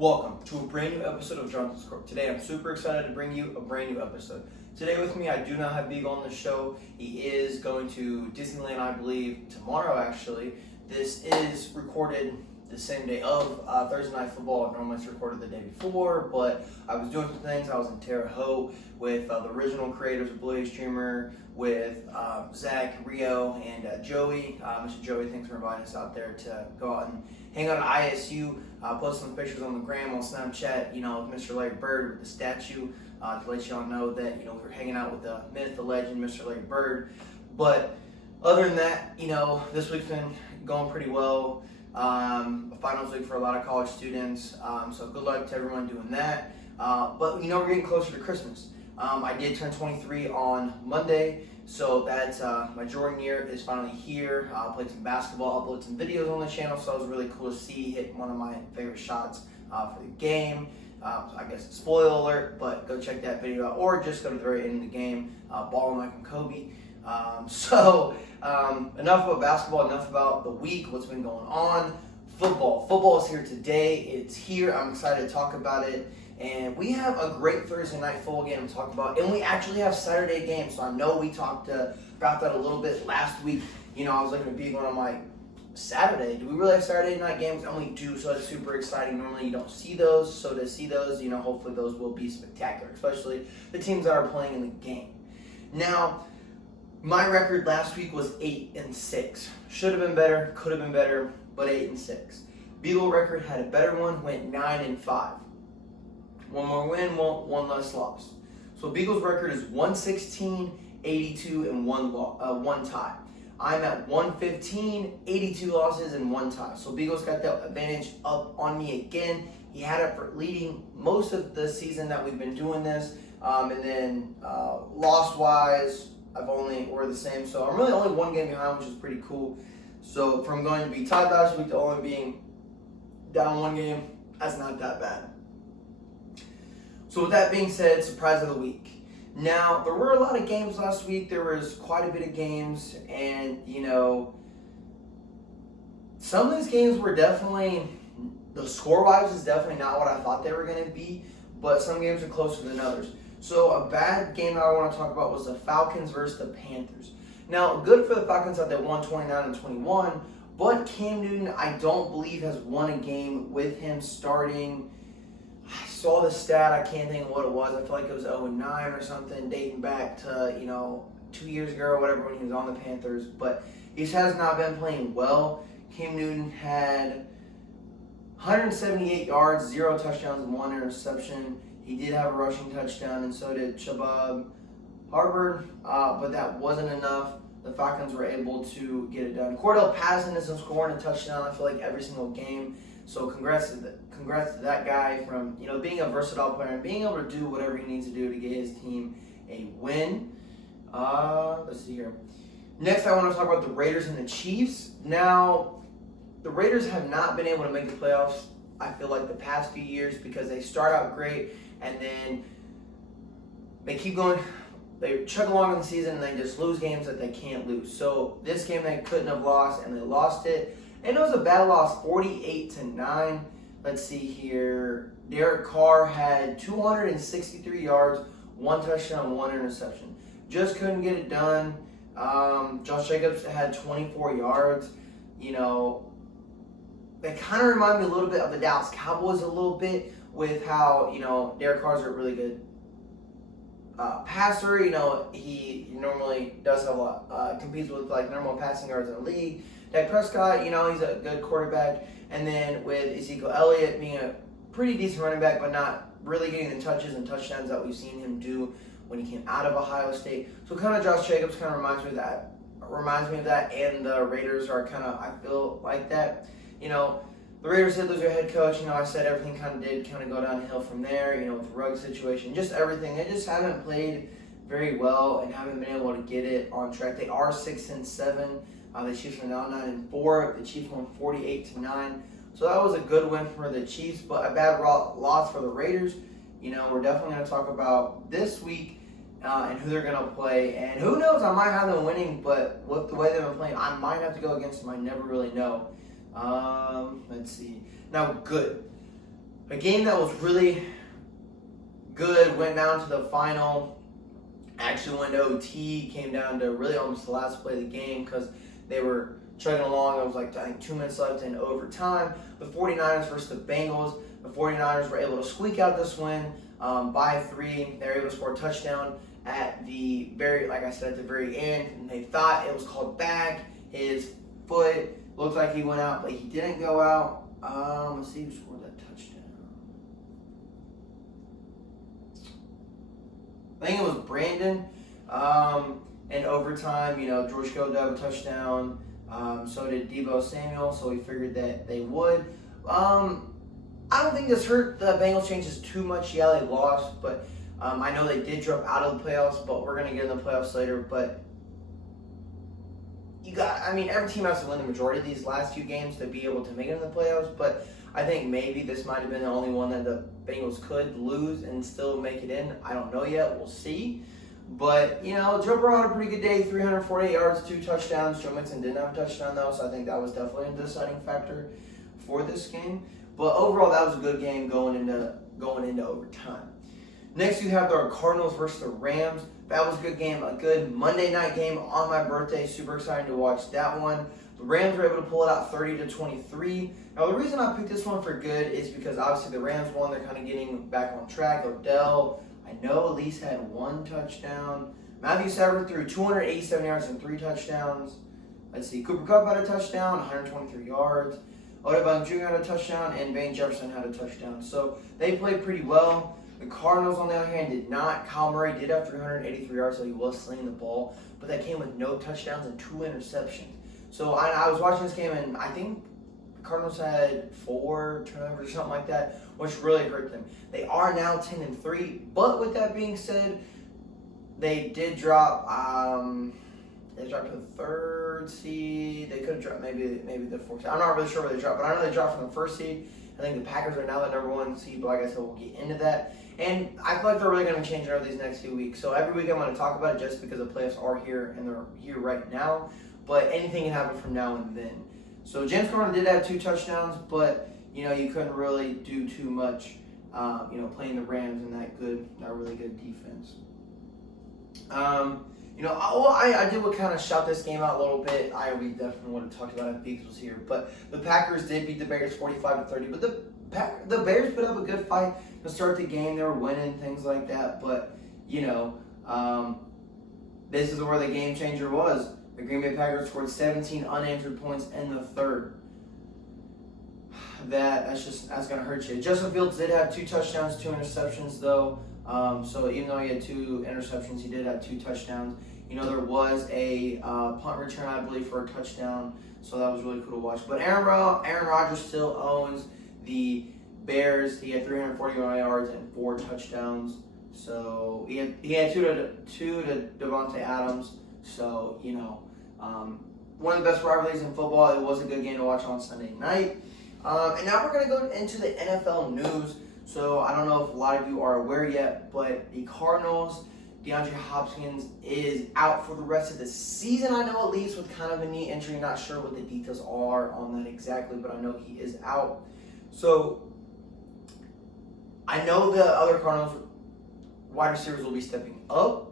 Welcome to a brand new episode of Jonathan's Corp. Today I'm super excited to bring you a brand new episode. Today with me, I do not have Beagle on the show. He is going to Disneyland, I believe, tomorrow actually. This is recorded the same day of Thursday Night Football. Normally it's recorded the day before, but I was doing some things. I was in Terre Haute with the original creators of Blue Age Streamer, with Zach, Rio, and Joey. Mr. Joey, thanks for inviting us out there to go out and hang out at ISU. Post some pictures on the gram, on Snapchat, with Mr. Larry Bird with the statue to let y'all know that, we were hanging out with the myth, the legend, Mr. Larry Bird. But other than that, this week's been going pretty well. Finals week for a lot of college students, so good luck to everyone doing that. But we're getting closer to Christmas. I did turn 23 on Monday, so that's my Jordan year is finally here. I played some basketball, uploaded some videos on the channel, so it was really cool to see, hit one of my favorite shots for the game. I guess spoiler alert, but go check that video out, or just go to the very end of the game, balling like I'm Kobe. Enough about basketball, enough about the week, what's been going on. Football is here today. It's here. I'm excited to talk about it. And we have a great Thursday night football game to talk about. And we actually have Saturday games. So I know we talked about that a little bit last week. I was looking at Beagle and I'm like, Saturday? Do we really have Saturday night games? And we do, so it's super exciting. Normally you don't see those. So to see those, hopefully those will be spectacular, especially the teams that are playing in the game. Now, my record last week was 8-6. Should have been better, could have been better, but 8-6. Beagle record had a better one, went 9-5. One more win, one less loss. So Beagle's record is 116, 82, and one tie. I'm at 115, 82 losses, and one tie. So Beagle's got that advantage up on me again. He had it for leading most of the season that we've been doing this. And then loss-wise, we're the same. So I'm really only one game behind, which is pretty cool. So from going to be tied last week to only being down one game, that's not that bad. So with that being said, surprise of the week. Now, there were a lot of games last week. There was quite a bit of games, and some of these games were definitely, the score-wise is definitely not what I thought they were going to be, but some games are closer than others. So a bad game that I want to talk about was the Falcons versus the Panthers. Now, good for the Falcons that they won 29-21, but Cam Newton, I don't believe, has won a game with him starting. I saw the stat, I can't think of what it was. I feel like it was 0-9 or something, dating back to, 2 years ago or whatever when he was on the Panthers. But he just has not been playing well. Cam Newton had 178 yards, 0 touchdowns, and 1 interception. He did have a rushing touchdown, and so did Shabab Harvard, but that wasn't enough. The Falcons were able to get it done. Cordell Patterson isn't scoring a touchdown, I feel like, every single game. So congrats to that guy from being a versatile player and being able to do whatever he needs to do to get his team a win. Let's see here. Next, I want to talk about the Raiders and the Chiefs. Now, the Raiders have not been able to make the playoffs, I feel like, the past few years because they start out great and then they keep going. They chug along in the season and they just lose games that they can't lose. So this game they couldn't have lost and they lost it. And it was a bad loss, 48-9. Let's see here. Derek Carr had 263 yards, 1 touchdown, 1 interception. Just couldn't get it done. Josh Jacobs had 24 yards. They kind of remind me a little bit of the Dallas Cowboys a little bit with how, Derek Carr's a really good passer. He normally does have a lot, competes with normal passing yards in the league. Dak Prescott, he's a good quarterback. And then with Ezekiel Elliott being a pretty decent running back, but not really getting the touches and touchdowns that we've seen him do when he came out of Ohio State. So kind of Josh Jacobs kind of reminds me of that. And the Raiders are kind of, I feel like that. The Raiders did lose their head coach. I said everything did go downhill from there, with the Ruggs situation, just everything. They just haven't played very well and haven't been able to get it on track. They are 6-7. The Chiefs are now 9-4. The Chiefs won 48-9. So that was a good win for the Chiefs, but a bad loss for the Raiders. We're definitely going to talk about this week and who they're going to play. And who knows, I might have them winning, but with the way they've been playing, I might have to go against them. I never really know. Let's see. Now, good. A game that was really good went down to the final. Actually went to OT, came down to really almost the last play of the game because they were chugging along. It was like, I think, 2 minutes left in overtime. The 49ers versus the Bengals. The 49ers were able to squeak out this win by 3. They were able to score a touchdown at the very, like I said, at the very end. And they thought it was called back. His foot looked like he went out, but he didn't go out. Let's see who scored that touchdown. I think it was Brandon. In overtime, George Kittle did have a touchdown. So did Deebo Samuel, so we figured that they would. I don't think this hurt the Bengals chances too much. Yeah, they lost, but I know they did drop out of the playoffs, but we're going to get in the playoffs later. But every team has to win the majority of these last few games to be able to make it in the playoffs, but I think maybe this might have been the only one that the Bengals could lose and still make it in. I don't know yet. We'll see. But, Joe Burrow had a pretty good day, 348 yards, 2 touchdowns. Joe Mixon didn't have a touchdown, though, so I think that was definitely a deciding factor for this game. But overall, that was a good game going into overtime. Next, you have our Cardinals versus the Rams. That was a good game, a good Monday night game on my birthday. Super excited to watch that one. The Rams were able to pull it out 30-23. Now, the reason I picked this one for good is because obviously the Rams won. They're kind of getting back on track. Odell, I know, at least had 1 touchdown. Matthew Stafford threw 287 yards and 3 touchdowns. Let's see. Cooper Kupp had a touchdown, 123 yards. Odell Beckham Jr. had a touchdown, and Van Jefferson had a touchdown. So they played pretty well. The Cardinals, on the other hand, did not. Kyle Murray did have 383 yards, so he was slinging the ball, but that came with no touchdowns and 2 interceptions. So I was watching this game, and I think the Cardinals had 4 turnovers or something like that, which really hurt them. They are now 10-3, but with that being said, they did drop. They dropped to the 3rd seed. They could have dropped maybe the 4th seed. I'm not really sure where they dropped, but I know they dropped from the 1st seed. I think the Packers are now the number 1 seed, but like I said, we'll get into that. And I feel like they're really going to change it over these next few weeks. So every week I'm going to talk about it just because the playoffs are here and they're here right now. But anything can happen from now and then. So James Conner did have 2 touchdowns, but you couldn't really do too much. Playing the Rams and that really good defense. I did what kind of shot this game out a little bit. We definitely would have talked about it if Beaks was here. But the Packers did beat the Bears 45-30. But the Bears put up a good fight to start the game. They were winning, things like that. But, this is where the game changer was. The Green Bay Packers scored 17 unanswered points in the 3rd. That's going to hurt you. Justin Fields did have 2 touchdowns, 2 interceptions, though. So even though he had 2 interceptions, he did have 2 touchdowns. There was a punt return, I believe, for a touchdown. So that was really cool to watch. But Aaron Rodgers still owns the Bears. He had 341 yards and 4 touchdowns. So he had 2 to Devontae Adams. So, one of the best rivalries in football. It was a good game to watch on Sunday night. And now we're going to go into the NFL news. So I don't know if a lot of you are aware yet, but the Cardinals, DeAndre Hopkins is out for the rest of the season. I know, at least with kind of a knee injury. Not sure what the details are on that exactly, but I know he is out. So I know the other Cardinals wide receivers will be stepping up,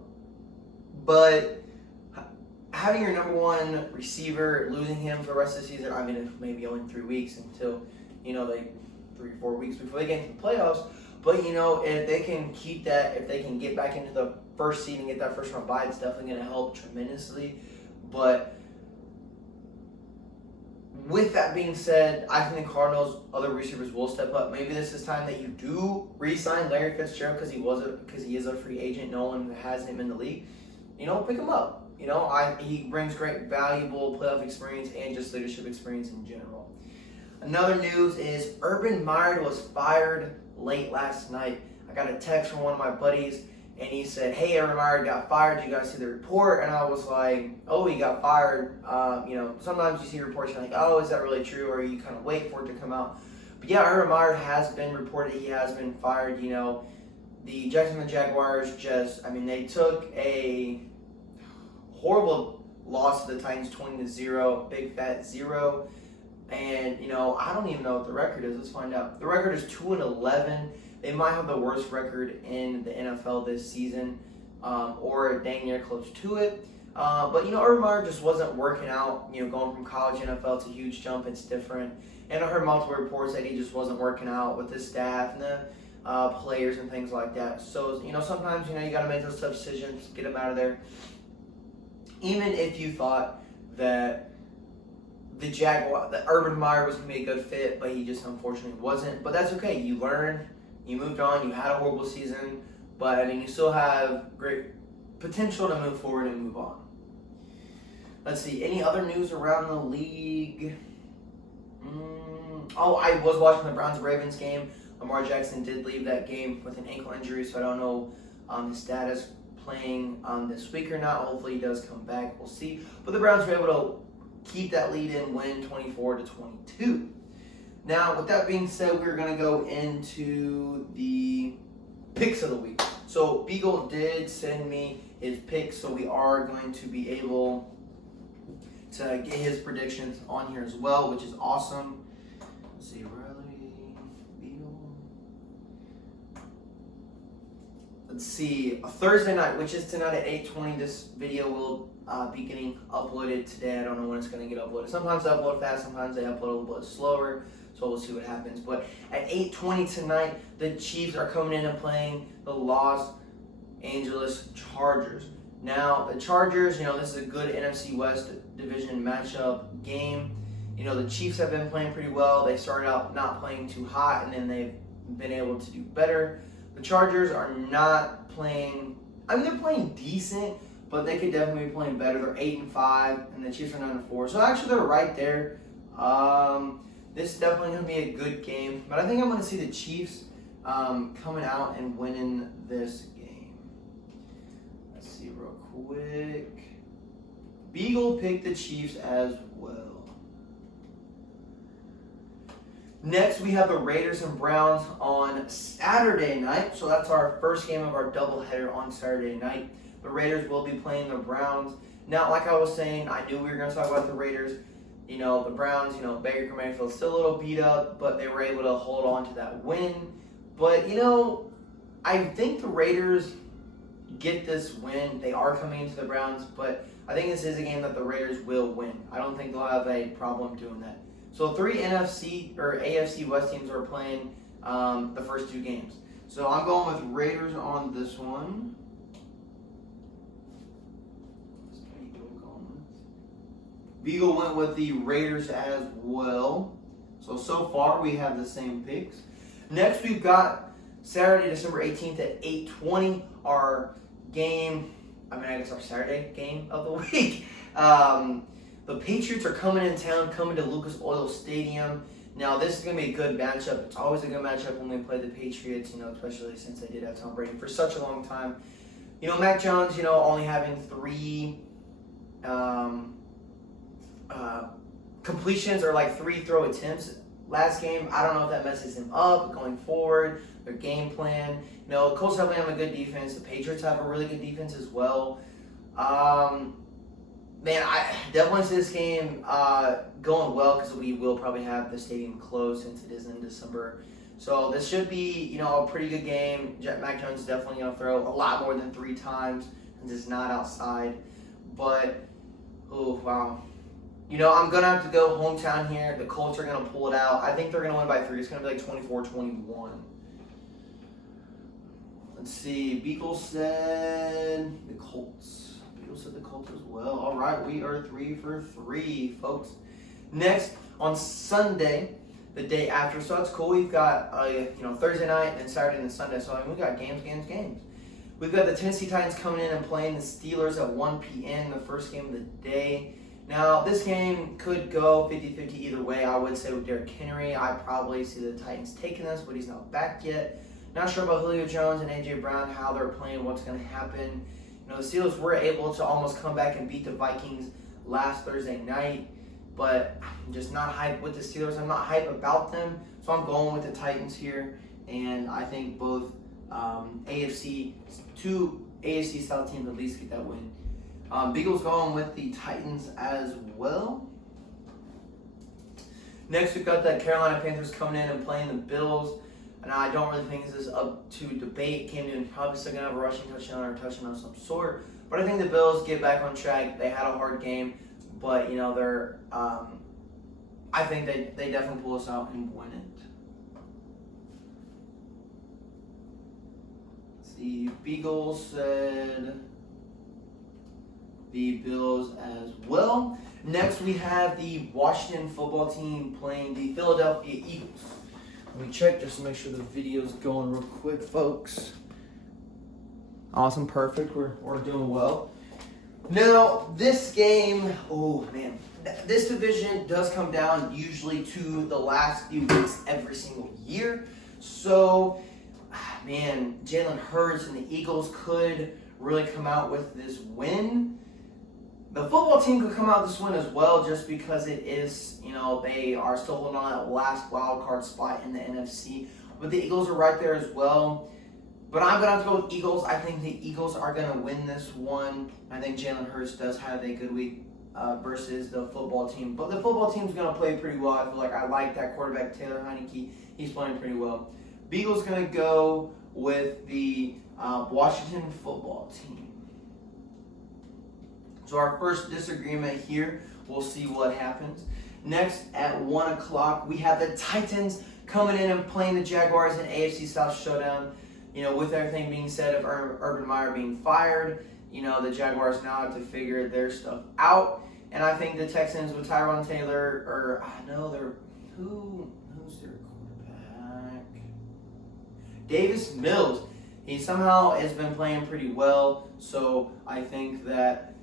but having your number 1 receiver, losing him for the rest of the season, it's maybe only 3 weeks until, 3 or 4 weeks before they get into the playoffs. But, if they can keep that, if they can get back into the 1st seed and get that 1st round bye, it's definitely going to help tremendously. But with that being said, I think the Cardinals' other receivers will step up. Maybe this is time that you do re-sign Larry Fitzgerald because he is a free agent. No one has him in the league. Pick him up. He brings great, valuable playoff experience and just leadership experience in general. Another news is Urban Meyer was fired late last night. I got a text from one of my buddies, and he said, "Hey, Urban Meyer got fired. Did you guys see the report?" And I was like, "Oh, he got fired." Sometimes you see reports, you're like, "Oh, is that really true?" Or you kind of wait for it to come out. But yeah, Urban Meyer has been reported. He has been fired. The Jacksonville Jaguars they took a horrible loss to the Titans, 20-0, big fat 0. And, I don't even know what the record is. Let's find out. The record is 2-11. They might have the worst record in the NFL this season, or dang near close to it. But, Urban Meyer just wasn't working out. Going from college NFL, it's a huge jump. It's different. And I heard multiple reports that he just wasn't working out with his staff and the players and things like that. So, sometimes, you got to make those tough decisions, get them out of there. Even if you thought that that Urban Meyer was going to be a good fit, but he just unfortunately wasn't. But that's okay. You learned, you moved on, you had a horrible season, but you still have great potential to move forward and move on. Let's see, any other news around the league? I was watching the Browns-Ravens game. Lamar Jackson did leave that game with an ankle injury, so I don't know his status playing this week or not. Hopefully he does come back. We'll see. But the Browns were able to keep that lead and win 24-22. Now, with that being said, we're going to go into the picks of the week. So, Beagle did send me his picks, so we are going to be able to get his predictions on here as well, which is awesome. Let's see, Riley, Beagle. Let's see, a Thursday night, which is tonight at 8:20. This video will be getting uploaded today. I don't know when it's going to get uploaded. Sometimes they upload fast, sometimes they upload a little bit slower, so we'll see what happens. But at 8:20 tonight, the Chiefs are coming in and playing the Los Angeles Chargers. Now, the Chargers, this is a good NFC West division matchup game. The Chiefs have been playing pretty well. They started out not playing too hot, and then they've been able to do better. The Chargers are not playing, they're playing decent, but they could definitely be playing better. They're 8-5, and the Chiefs are 9-4. So actually, they're right there. This is definitely going to be a good game, but I think I'm going to see the Chiefs coming out and winning this game. Let's see real quick. Beagle picked the Chiefs as well. Next, we have the Raiders and Browns on Saturday night. So that's our first game of our doubleheader on Saturday night. The Raiders will be playing the Browns. Now, like I was saying, I knew we were going to talk about the Raiders. The Browns, Baker Mayfield's still a little beat up, but they were able to hold on to that win. But, I think the Raiders get this win. They are coming into the Browns, but I think this is a game that the Raiders will win. I don't think they'll have a problem doing that. So 3 NFC or AFC West teams are playing the first 2 games. So I'm going with Raiders on this one. Beagle went with the Raiders as well. So far we have the same picks. Next we've got Saturday, December 18th at 8:20, our game, our Saturday game of the week. The Patriots are coming in town, coming to Lucas Oil Stadium. Now, this is going to be a good matchup. It's always a good matchup when we play the Patriots, especially since they did have Tom Brady for such a long time. Mac Jones, only having 3 completions or 3 throw attempts last game. I don't know if that messes him up going forward, their game plan. Colts definitely have a good defense. The Patriots have a really good defense as well. Man, I definitely see this game going well because we will probably have the stadium closed since it is in December. So this should be, a pretty good game. Mac Jones is definitely going to throw a lot more than 3 times since it's not outside. But, oh, wow. I'm going to have to go hometown here. The Colts are going to pull it out. I think they're going to win by 3. It's going to be 24-21. Let's see. Beagle said the Colts. Said the Colts as well. All right, we are 3 for 3, folks. Next, on Sunday, the day after, so that's cool. We've got Thursday night and then Saturday and Sunday. So we got games. We've got the Tennessee Titans coming in and playing the Steelers at 1 p.m. the first game of the day. Now, this game could go 50-50 either way. I would say with Derrick Henry, I probably see the Titans taking this, but he's not back yet. Not sure about Julio Jones and A.J. Brown, how they're playing, what's going to happen. The Steelers were able to almost come back and beat the Vikings last Thursday night, but I'm just not hyped with the Steelers. I'm not hyped about them, so I'm going with the Titans here, and I think both two AFC South teams at least get that win. Beagle's going with the Titans as well. Next, we've got the Carolina Panthers coming in and playing the Bills. And I don't really think this is up to debate. Cam Newton probably still going to have a rushing touchdown or a touchdown of some sort. But I think the Bills get back on track. They had a hard game. But, they're I think they definitely pull us out and win it. The Beagles said the Bills as well. Next, we have the Washington football team playing the Philadelphia Eagles. Let me check just to make sure the video's going real quick, folks. Awesome, perfect. We're doing well. Now, this game, oh man, this division does come down usually to the last few weeks every single year. So, man, Jalen Hurts and the Eagles could really come out with this win. The football team could come out with this win as well, just because it is, they are still holding on that last wild card spot in the NFC. But the Eagles are right there as well. But I'm going to have to go with Eagles. I think the Eagles are going to win this one. I think Jalen Hurts does have a good week versus the football team. But the football team's going to play pretty well. I feel like I like that quarterback, Taylor Heineke. He's playing pretty well. Beagles going to go with the Washington football team. So our first disagreement here, we'll see what happens. Next, at 1 o'clock, we have the Titans coming in and playing the Jaguars in AFC South Showdown. With everything being said of Urban Meyer being fired, the Jaguars now have to figure their stuff out. And I think the Texans with Tyrod Taylor, who's their quarterback? Davis Mills. He somehow has been playing pretty well. So I think that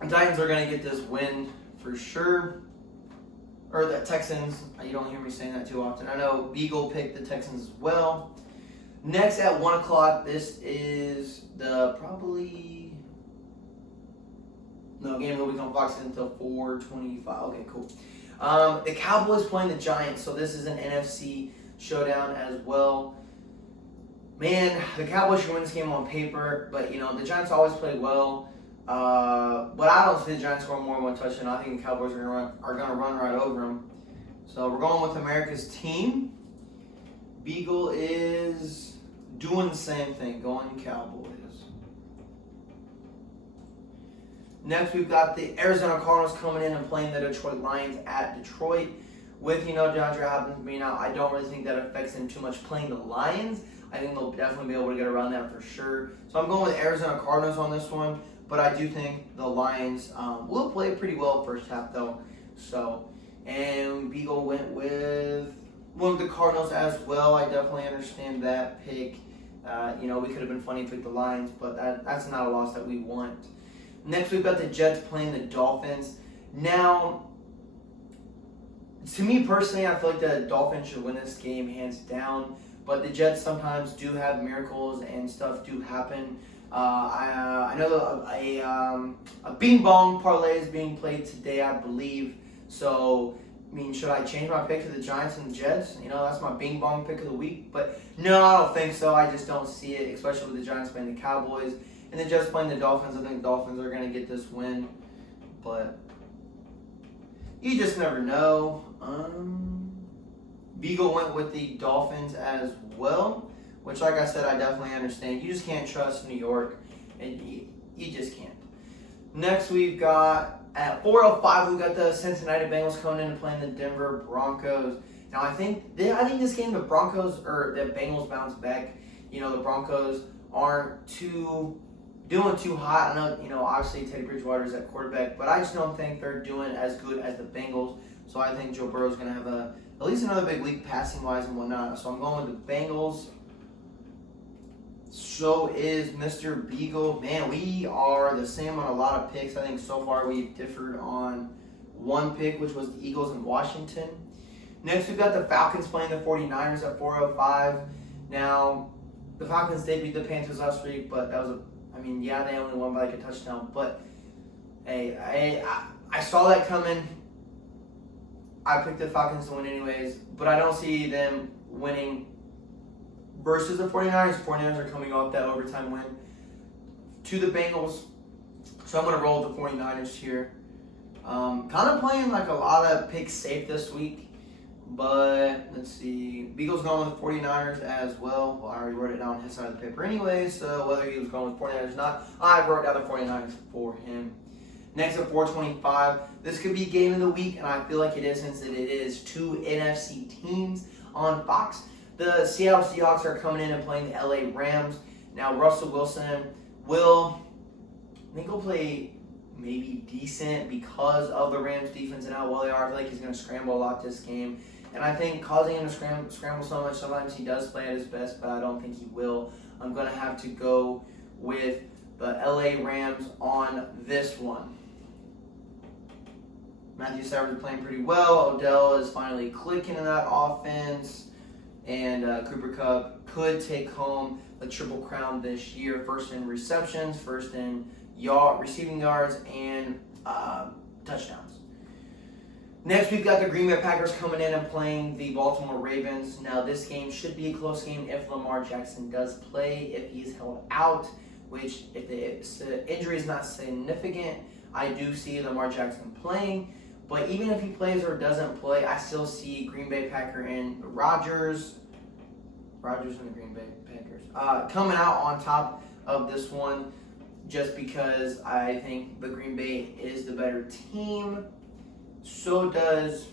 the Titans are going to get this win for sure. Or the Texans. You don't hear me saying that too often. I know Beagle picked the Texans as well. Next at 1 o'clock, this is the game will be on Fox until 4:25. Okay, cool. The Cowboys playing the Giants, so this is an NFC showdown as well. Man, the Cowboys should win this game on paper, but the Giants always play well. But I don't see the Giants scoring more than one touchdown. I think the Cowboys are gonna run right over them. So we're going with America's team. Beagle is doing the same thing, going Cowboys. Next, we've got the Arizona Cardinals coming in and playing the Detroit Lions at Detroit. With, DeAndre Hopkins being out, I don't really think that affects them too much playing the Lions. I think they'll definitely be able to get around that for sure. So I'm going with Arizona Cardinals on this one, but I do think the Lions will play pretty well first half, though. So, and Beagle went with the Cardinals as well. I definitely understand that pick. We could have been funny to pick the Lions, but that's not a loss that we want. Next, we've got the Jets playing the Dolphins. Now, to me personally, I feel like the Dolphins should win this game hands down. But the Jets sometimes do have miracles and stuff do happen. I know a Bing Bong parlay is being played today, I believe. So, should I change my pick to the Giants and the Jets? That's my Bing Bong pick of the week. But no, I don't think so. I just don't see it, especially with the Giants playing the Cowboys. And the Jets playing the Dolphins. I think the Dolphins are going to get this win. But you just never know. Beagle went with the Dolphins as well, which, like I said, I definitely understand. You just can't trust New York, and you just can't. Next, we've got at 4:05, we've got the Cincinnati Bengals coming in and playing the Denver Broncos. Now, I think this game the Bengals bounce back. The Broncos aren't doing too hot. I know, obviously Teddy Bridgewater is at quarterback, but I just don't think they're doing as good as the Bengals. So I think Joe Burrow's going to have at least another big week passing-wise and whatnot. So I'm going with the Bengals. So is Mr. Beagle. Man, we are the same on a lot of picks. I think so far we've differed on one pick, which was the Eagles in Washington. Next, we've got the Falcons playing the 49ers at 4:05. Now, the Falcons did beat the Panthers last week, but that was they only won by like a touchdown. But, hey, I saw that coming. I picked the Falcons to win anyways, but I don't see them winning versus the 49ers. The 49ers are coming off that overtime win to the Bengals. So I'm going to roll with the 49ers here. Kind of playing like a lot of picks safe this week. But let's see. Beagle's going with 49ers as well. Well, I already wrote it down on his side of the paper anyway, so whether he was going with 49ers or not, I wrote down the 49ers for him. Next at 425, this could be game of the week, and I feel like it is since it is two NFC teams on Fox. The Seattle Seahawks are coming in and playing the LA Rams. Now, Russell Wilson will, I think he'll play maybe decent because of the Rams defense and how well they are. I feel like he's going to scramble a lot this game. And I think causing him to scramble so much, sometimes he does play at his best, but I don't think he will. I'm going to have to go with the LA Rams on this one. Matthew Stafford is playing pretty well. Odell is finally clicking in that offense. And Cooper Kupp could take home the Triple Crown this year. First in receptions, first in receiving yards, and touchdowns. Next, we've got the Green Bay Packers coming in and playing the Baltimore Ravens. Now, this game should be a close game if Lamar Jackson does play, if he's held out, which if the injury is not significant, I do see Lamar Jackson playing. But even if he plays or doesn't play, I still see Green Bay Packer and Rodgers and the Green Bay Packers coming out on top of this one just because I think the Green Bay is the better team. So does,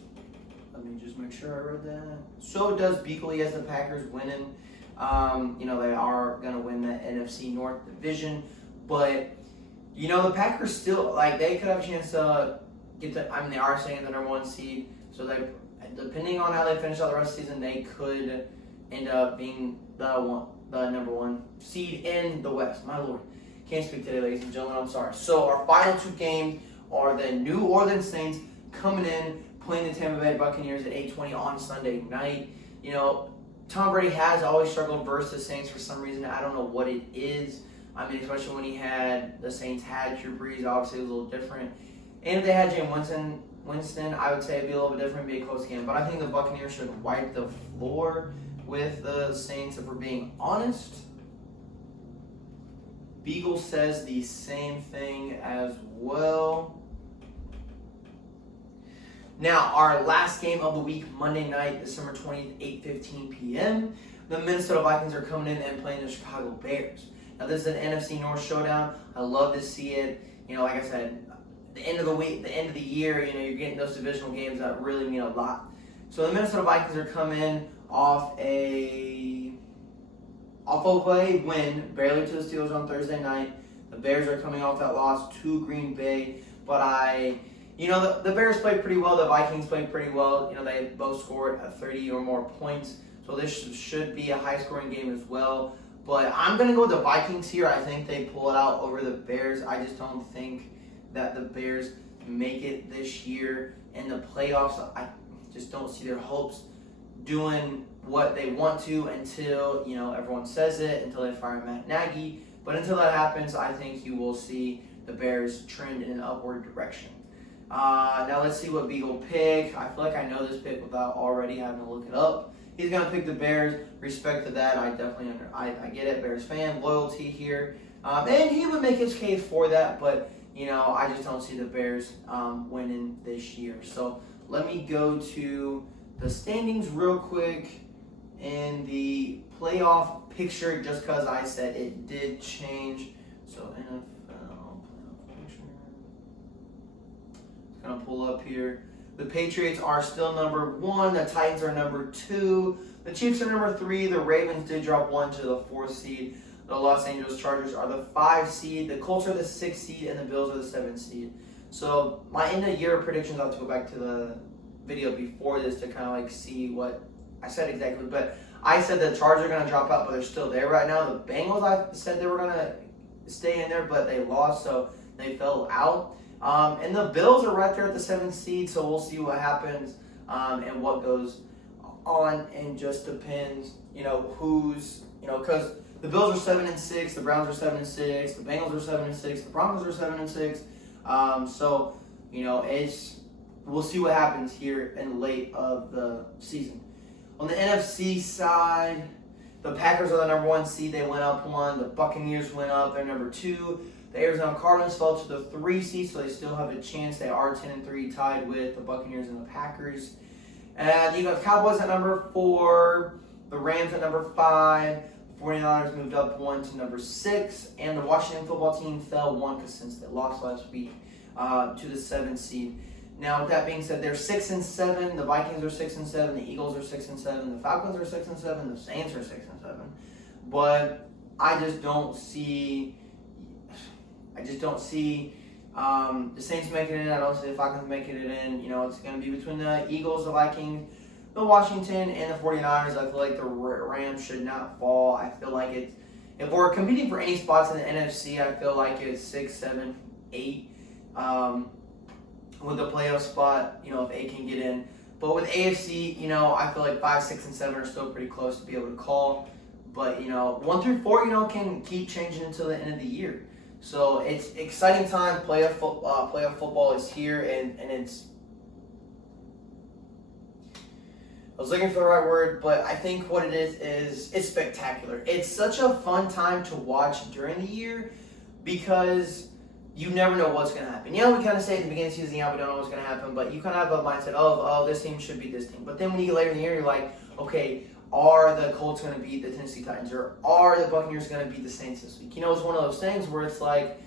let me just make sure I read that. So does Beagle. He has the Packers winning. They are going to win the NFC North division. But, the Packers still, they could have a chance to get they are staying the number one seed. So they, depending on how they finish out the rest of the season, they could end up being the number one seed in the West. My Lord. Can't speak today, ladies and gentlemen. I'm sorry. So our final two games are the New Orleans Saints coming in, playing the Tampa Bay Buccaneers at 8:20 on Sunday night. Tom Brady has always struggled versus the Saints for some reason. I don't know what it is. Especially when the Saints had Drew Brees, obviously it was a little different. And if they had Jameis Winston, I would say it'd be a little bit different, be a close game. But I think the Buccaneers should wipe the floor with the Saints, if we're being honest. Beagle says the same thing as well. Now, our last game of the week, Monday night, December 20th, 8:15 p.m. The Minnesota Vikings are coming in and playing the Chicago Bears. Now, this is an NFC North showdown. I love to see it. Like I said, the end of the week, the end of the year, you're getting those divisional games that really mean a lot. So the Minnesota Vikings are coming in off a win, barely to the Steelers on Thursday night. The Bears are coming off that loss to Green Bay. But the Bears played pretty well. The Vikings played pretty well. They both scored 30 or more points. So this should be a high-scoring game as well. But I'm going to go with the Vikings here. I think they pull it out over the Bears. I just don't think that the Bears make it this year in the playoffs. I just don't see their hopes doing what they want to until, everyone says it, until they fire Matt Nagy. But until that happens, I think you will see the Bears trend in an upward direction. Now let's see what Beagle pick. I feel like I know this pick without already having to look it up. He's going to pick the Bears. Respect to that. I definitely I get it. Bears fan, loyalty here. And he would make his case for that, but I just don't see the Bears winning this year. So let me go to the standings real quick in the playoff picture, just because I said it did change. So NFL playoff picture. It's going to pull up here. The Patriots are still number 1. The Titans are number 2. The Chiefs are number 3. The Ravens did drop 1 to the 4th seed. The Los Angeles Chargers are the 5 seed. The Colts are the 6 seed, and the Bills are the 7 seed. So my end of year predictions, I'll have to go back to the video before this to kind of see what I said exactly. But I said the Chargers are going to drop out, but they're still there right now. The Bengals, I said they were going to stay in there, but they lost, so they fell out. And the Bills are right there at the 7th seed, so we'll see what happens and what goes on, and just depends, who's, because the Bills are 7-6, the Browns are 7-6, the Bengals are 7-6, the Broncos are 7-6. So we'll see what happens here in late of the season. On the NFC side, the Packers are the number 1 seed. They went up 1. The Buccaneers went up. They're number 2. The Arizona Cardinals fell to the 3 seed, so they still have a chance. They are 10-3, tied with the Buccaneers and the Packers. And you got the Cowboys at number 4, the Rams at number 5, the 49ers moved up 1 to number 6, and the Washington football team fell 1 because since they lost last week to the 7th seed. Now, with that being said, they're 6-7. The Vikings are 6-7. The Eagles are 6-7. The Falcons are 6-7. The Saints are 6-7. But I just don't see the Saints making it in. I don't see the Falcons making it in. You know, it's going to be between the Eagles, the Vikings, the Washington, and the 49ers. I feel like the Rams should not fall. I feel like it's, if we're competing for any spots in the NFC, I feel like it's 6, 7, 8. With the playoff spot, you know, if 8 can get in. But with AFC, you know, I feel like 5, 6, and 7 are still pretty close to be able to call. But, you know, 1 through 4, you know, can keep changing until the end of the year. So it's exciting time. Playoff football is here, and it's, I was looking for the right word, but I think what it is it's spectacular. It's such a fun time to watch during the year because you never know what's going to happen. You know, we kind of say at the beginning of the season, yeah, we don't know what's going to happen, but you kind of have a mindset of, oh, this team should beat this team. But then when you get later in the year, you're like, okay, are the Colts going to beat the Tennessee Titans, or are the Buccaneers going to beat the Saints this week? You know, it's one of those things where it's like,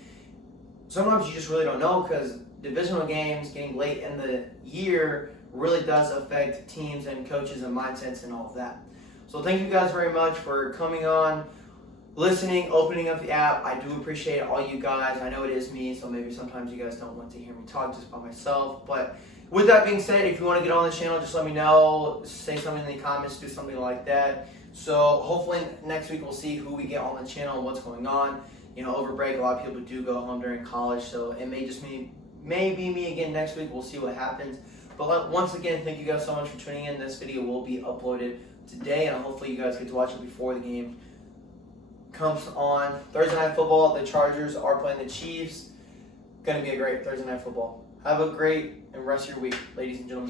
sometimes you just really don't know because divisional games getting late in the year really does affect teams and coaches and mindsets and all of that. So thank you guys very much for coming on, listening, opening up the app. I do appreciate all you guys. I know it is me, so maybe sometimes you guys don't want to hear me talk just by myself. But with that being said, if you want to get on the channel, just let me know. Say something in the comments, do something like that. So hopefully next week we'll see who we get on the channel and what's going on. You know, over break, a lot of people do go home during college, so it may be me again next week. We'll see what happens. But once again, thank you guys so much for tuning in. This video will be uploaded today, and hopefully you guys get to watch it before the game comes on. Thursday Night Football, the Chargers are playing the Chiefs. Going to be a great Thursday Night Football. Have a great and rest of your week, ladies and gentlemen.